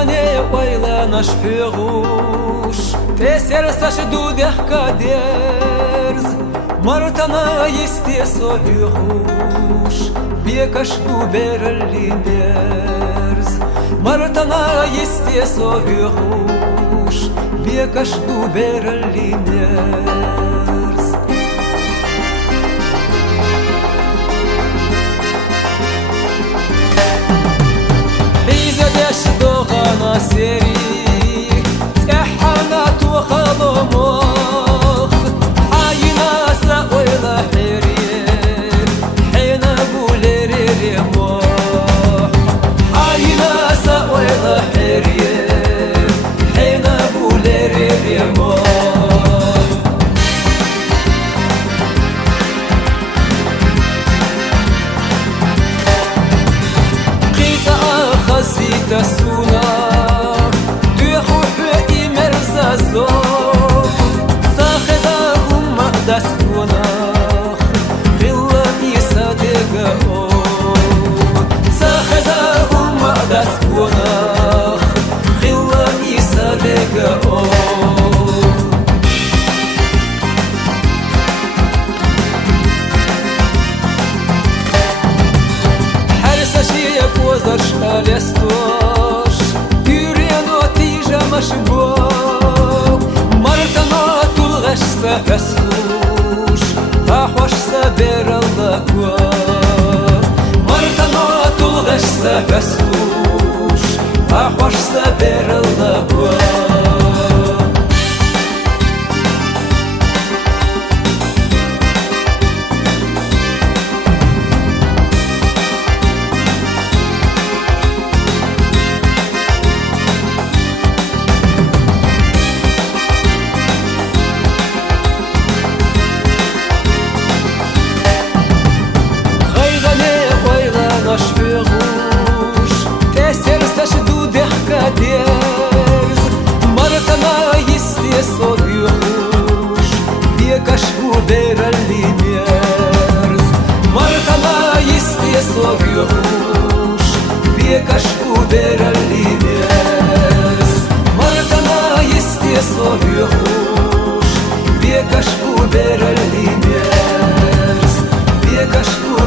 غني ويلا نشبغوش تسير ساشدو دحكا ديرز مرتنا يستي صبيخوش بيكشدو بيرلي ديرز مرتنا يستي صبيخوش بيكشدو بيرلي ديرز غانا سيري تحنات وخضموخ حاينا سويلا حيري حين بولي ريموخ حاينا سويلا حيري حين بولي ريموخ قيسا خزيت السونا دسكوناخ غلا يصدق ساخذهم دسكوناخ غلا يصدق حرس شيك وزرش اليستوش يرينو تيجا مشبوك مرتنا تلغش سفسوش أحوش سبير اللقوة مرتنا تلغش سفسوش أحوش سبير اللقوة نشبغوش تسير ساشدو ضحكا ديرز مرتنا يستي صبيخوش بيكشفو بيرلي ديرز مرتنا يستي صبيخوش بيكشفو بيرلي ديرز مرتنا يستي صبيخوش بيكشفو بيرلي ديرز بيكشفو